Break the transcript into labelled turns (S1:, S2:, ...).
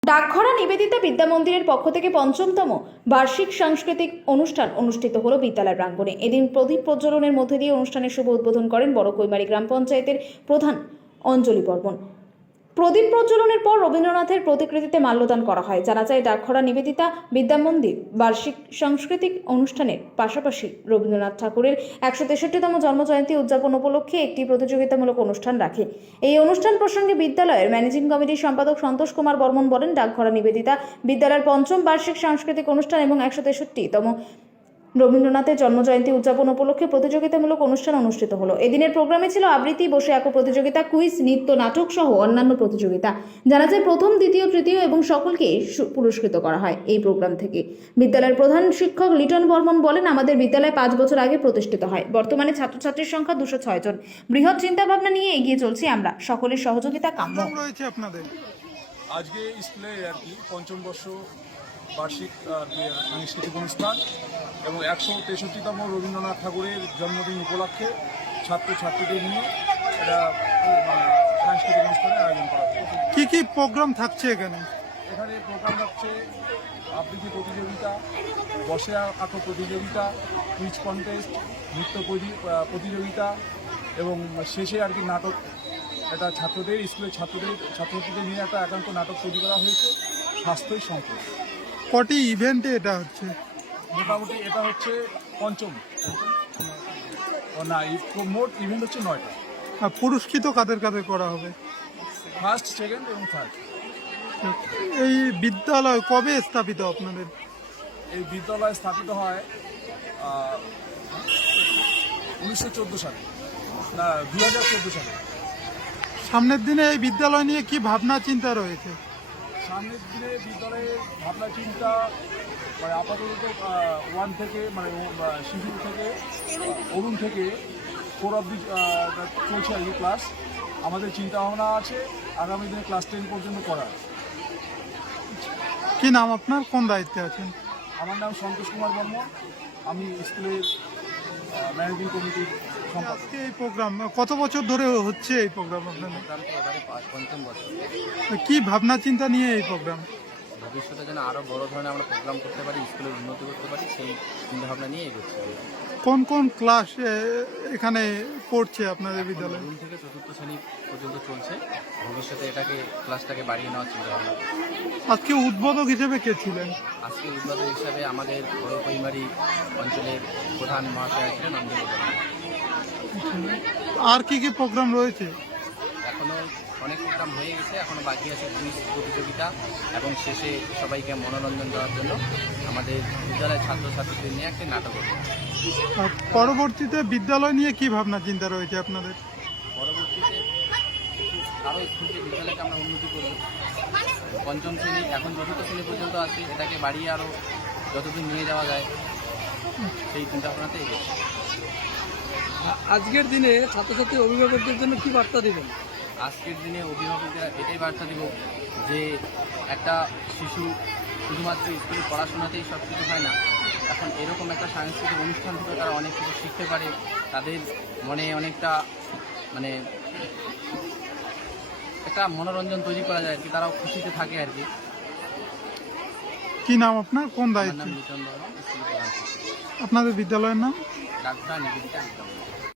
S1: ডাকঘরা নিবেদিতা বিদ্যা মন্দিরের পক্ষ থেকে পঞ্চমতম বার্ষিক সাংস্কৃতিক অনুষ্ঠান অনুষ্ঠিত হলো বিদ্যালয় প্রাঙ্গণে। এদিন প্রদীপ প্রজ্বলনের মধ্যে দিয়ে অনুষ্ঠানের শুভ উদ্বোধন করেন বড় কৈমারী গ্রাম পঞ্চায়েতের প্রধান অঞ্জলি বর্মন। প্রদীপ প্রজ্বলনের পর রবীন্দ্রনাথের প্রতিকৃতিতে মাল্যদান করা হয়। জানা যায়, ডাকঘরা নিবেদিতা বিদ্যা মন্দির বার্ষিক সাংস্কৃতিক অনুষ্ঠানের পাশাপাশি রবীন্দ্রনাথ ঠাকুরের 163তম জন্মজয়ন্তী উদযাপন উপলক্ষে একটি প্রতিযোগিতামূলক অনুষ্ঠান রাখে। এই অনুষ্ঠান প্রসঙ্গে বিদ্যালয়ের ম্যানেজিং কমিটির সম্পাদক সন্তোষ কুমার বর্মন বলেন, ডাকঘরা নিবেদিতা বিদ্যালয়ের পঞ্চম বার্ষিক সাংস্কৃতিক অনুষ্ঠান এবং 163তম রবীন্দ্রনাথের জন্মজয়ন্তী উদযাপন উপলক্ষে প্রতিযোগিতামূলক অনুষ্ঠান অনুষ্ঠিত হলো। এদিনের প্রোগ্রামে ছিল আবৃত্তি, বসে আঁকো প্রতিযোগিতা, কুইজ, নৃত্য, নাটক সহ অন্যান্য প্রতিযোগিতা। জানা যায়, প্রথম, দ্বিতীয়, তৃতীয় এবং সকলকে পুরস্কৃত করা হয় এই প্রোগ্রাম থেকে। বিদ্যালয়ের প্রধান শিক্ষক লিটন বর্মন বলেন, আমাদের বিদ্যালয় 5 বছর আগে প্রতিষ্ঠিত হয়। বর্তমানে ছাত্রছাত্রীর সংখ্যা 206 জন। বৃহৎ চিন্তাভাবনা নিয়ে এগিয়ে চলছি আমরা। সকলের সহযোগিতা কাম্য
S2: রয়েছে আপনাদের।
S3: আজকে স্কুলে আর কি পঞ্চম বর্ষ বার্ষিক সাংস্কৃতিক অনুষ্ঠান এবং 163তম রবীন্দ্রনাথ ঠাকুরের জন্মদিন উপলক্ষে ছাত্রছাত্রীদের নিয়ে এটা সাংস্কৃতিক অনুষ্ঠানের আয়োজন করা হয়েছে।
S2: কি কি প্রোগ্রাম থাকছে এখানে?
S3: এখানে প্রোগ্রাম থাকছে আবৃত্তি প্রতিযোগিতা, বসে আঁকো প্রতিযোগিতা, কুইজ কন্টেস্ট, নৃত্য প্রতিযোগিতা এবং শেষে আর কি নাটক। এটা ছাত্রদের স্কুলের ছাত্রছাত্রীদের নিয়ে একটা একান্ত নাটক তৈরি করা হয়েছে, স্বাস্থ্যই সংকট।
S2: কটি ইভেন্টে এটা হচ্ছে?
S3: মোটামুটি এটা হচ্ছে পঞ্চম না, মোট ইভেন্ট হচ্ছে 9টা।
S2: আর পুরস্কৃত কাদের কাদের করা হবে?
S3: ফার্স্ট, সেকেন্ড এবং থার্ড।
S2: এই বিদ্যালয় কবে স্থাপিত আপনাদের?
S3: এই বিদ্যালয় স্থাপিত হয় 1914 সালে, না 2014 সালে।
S2: সামনের দিনে এই বিদ্যালয় নিয়ে কি ভাবনা চিন্তা রয়েছে?
S3: সামনের দিনে বিদ্যালয়ের ভাবনা চিন্তা মানে আপাতত 1 থেকে মানে শিশু থেকে অরুণ থেকে 4 অবধি চলছে আর কি ক্লাস। আমাদের চিন্তা ভাবনা আছে আগামী দিনে ক্লাস 10 পর্যন্ত করার।
S2: কি নাম আপনার, কোন দায়িত্বে আছেন?
S3: আমার নাম সন্তোষ কুমার বর্মন, আমি স্কুলের ম্যানেজিং কমিটির সম্পাদক।
S2: আজকে এই প্রোগ্রাম কত বছর ধরে হচ্ছে এই প্রোগ্রাম আপনাদের?
S4: এবারে পঞ্চম বছর।
S2: কি ভাবনা চিন্তা নিয়ে এই প্রোগ্রাম?
S4: ভবিষ্যতে যেন আরও বড় ধরনের আমরা প্রোগ্রাম করতে পারি, স্কুলের উন্নতি করতে পারি, সেই চিন্তাভাবনা নিয়ে এগোচ্ছি।
S2: কোন কোন ক্লাস এখানে পড়ছে আপনাদের বিদ্যালয়ে?
S4: প্রথম থেকে চতুর্থ শ্রেণী পর্যন্ত চলছে। ভবিষ্যতে এটাকে ক্লাসটাকে বাড়িয়ে নেওয়ার চিন্তাভাবনা।
S2: আজকে উদ্বোধক হিসেবে কে ছিলেন?
S4: আজকে উদ্বোধক হিসাবে আমাদের বড় কৈমারী অঞ্চলের প্রধান মহাশয় ছিলেন অঞ্জলি বর্মন।
S2: আর কি কি প্রোগ্রাম রয়েছে?
S4: এখনও অনেক প্রোগ্রাম হয়ে গেছে, এখনও বাকি আছে কুইজ প্রতিযোগিতা এবং শেষে সবাইকে মনোরঞ্জন দেওয়ার জন্য আমাদের বিদ্যালয়ের ছাত্রছাত্রীদের নিয়ে একটি নাটক হবে।
S2: আর পরবর্তীতে বিদ্যালয় নিয়ে কি ভাবনা চিন্তা রয়েছে আপনাদের?
S4: পরবর্তীতে আরও স্কুলকে বিদ্যালয়কে আমরা উন্নতি করব। পঞ্চম শ্রেণী এখন চতুর্থ শ্রেণী পর্যন্ত আছে, এটাকে বাড়িয়ে আরও যতদূর নিয়ে যাওয়া যায় সেই চিন্তাভাবনাতে এগোচ্ছে।
S5: আজকের দিনে ছাত্রছাত্রী অভিভাবকদের জন্য কি বার্তা দেবেন?
S4: আজকের দিনে অভিভাবকরা এটাই বার্তা দিব যে একটা শিশু শুধুমাত্র স্কুলে পড়াশোনাতেই সব কিছু হয় না, এখন এরকম একটা সাংস্কৃতিক অনুষ্ঠান থেকে তারা অনেক কিছু শিখতে পারে, তাদের মনে অনেকটা মানে একটা মনোরঞ্জন তৈরি করা যায় আর কি, তারাও খুশিতে থাকে আর কি।
S2: কি নাম আপনার, কোন
S4: আমার
S2: দায়িত্ব?
S4: নাম লিটন বর্মন, স্কুলের প্রধান শিক্ষক।
S2: আপনাদের বিদ্যালয়ের নাম?
S4: ডাকঘরা নিবেদিতা বিদ্যা মন্দির।